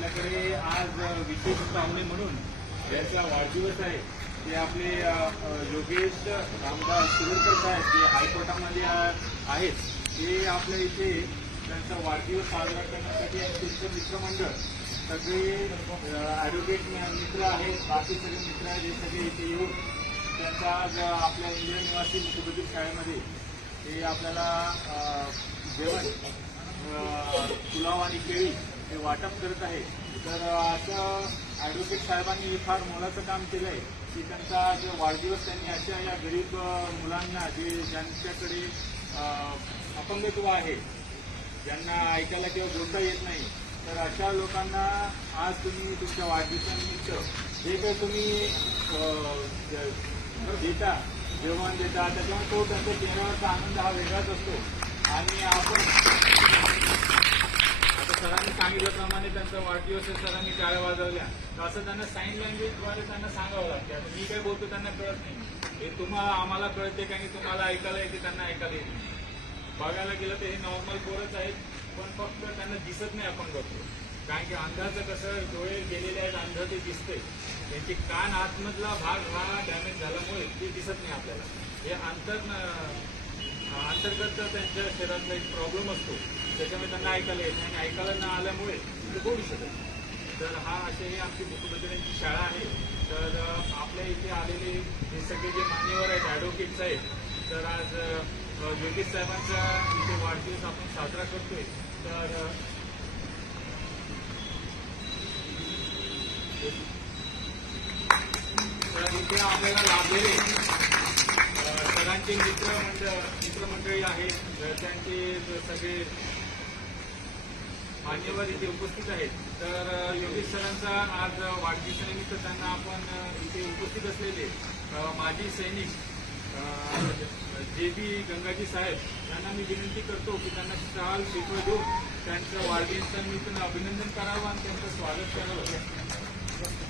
आपल्याकडे आज विशेष पाहुणे म्हणून ज्यांचा वाढदिवस आहे ते आपले योगेश रामदास सुरेकर साहेब जे हायकोर्टामध्ये आहेत ते आपल्या इथे त्यांचा वाढदिवस साजरा करण्यासाठी आणि त्यांचं मित्रमंडळ सगळे ॲडव्होकेट मित्र आहेत, बाकी सगळे मित्र आहेत, हे सगळे इथे येऊन त्यांचा आज आपल्या इंदिरा निवासी मुख्यमंत्री शाळेमध्ये ते आपल्याला जेवण पुलाव आणि केळी हे वाटप करत आहे. तर असं ॲडव्होकेट साहेबांनी फार मोलाचं काम केलं आहे की त्यांचा जो वाढदिवस त्यांनी अशा या गरीब मुलांना ज्यांच्याकडे अपंगत्व आहे, ज्यांना ऐकायला किंवा बोलता येत नाही, तर अशा लोकांना आज तुम्ही तुमच्या वाढदिवसानिमित्त जे काही तुम्ही देता, जेवण देता, त्याच्यामुळे तो त्यांचा चेहऱ्यावरचा आनंद हा वेगळाच असतो. आणि आपण आता सरांनी सांगितल्याप्रमाणे त्यांचा वाढदिवस सरांनी टाळ्या वाजवल्या तर असं त्यांना साईन लँग्वेजद्वारे त्यांना सांगावं लागते. आता मी काय बोलतो त्यांना कळत नाही, हे तुम्हाला आम्हाला कळते कारण तुम्हाला ऐकायला येते, त्यांना ऐकायला येते. बघायला गेलं तर हे नॉर्मल पोरच आहेत, पण फक्त त्यांना दिसत नाही आपण बघतो. कारण की अंधाचं कसं डोळे गेलेले आहेत, अंध ते दिसतंय, त्यांची कान आतमधला भाग हा डॅमेज झाल्यामुळे ते दिसत नाही आपल्याला. हे अंतर्गत त्यांच्या शरीरातला एक प्रॉब्लेम असतो, त्याच्यामुळे त्यांना ऐकायला येत नाही आणि ऐकायला न आल्यामुळे ते बोलू शकत. तर हा असे ही आमची मुख्यमंत्र्यांची शाळा आहे. तर आपल्या इथे आलेले हे सगळे जे मान्यवर आहेत, ॲडव्होकेट्स आहेत, तर आज योगेश साहेबांचा इथे वाढदिवस आपण साजरा करतोय. तर इथे आपल्याला लाभलेले सरांचे मित्रमंडळी आहेत, त्यांचे सगळे मान्यवर इथे उपस्थित आहेत. तर योगेश सरांचा आज वाढदिवसानिमित्त त्यांना आपण इथे उपस्थित असलेले माजी सैनिक JB गंगाजी साहेब यांना मी विनंती करतो की त्यांना शाल शिकवण देऊन त्यांच्या वाढदिवसानिमित्त अभिनंदन करावं आणि त्यांचं स्वागत करावं.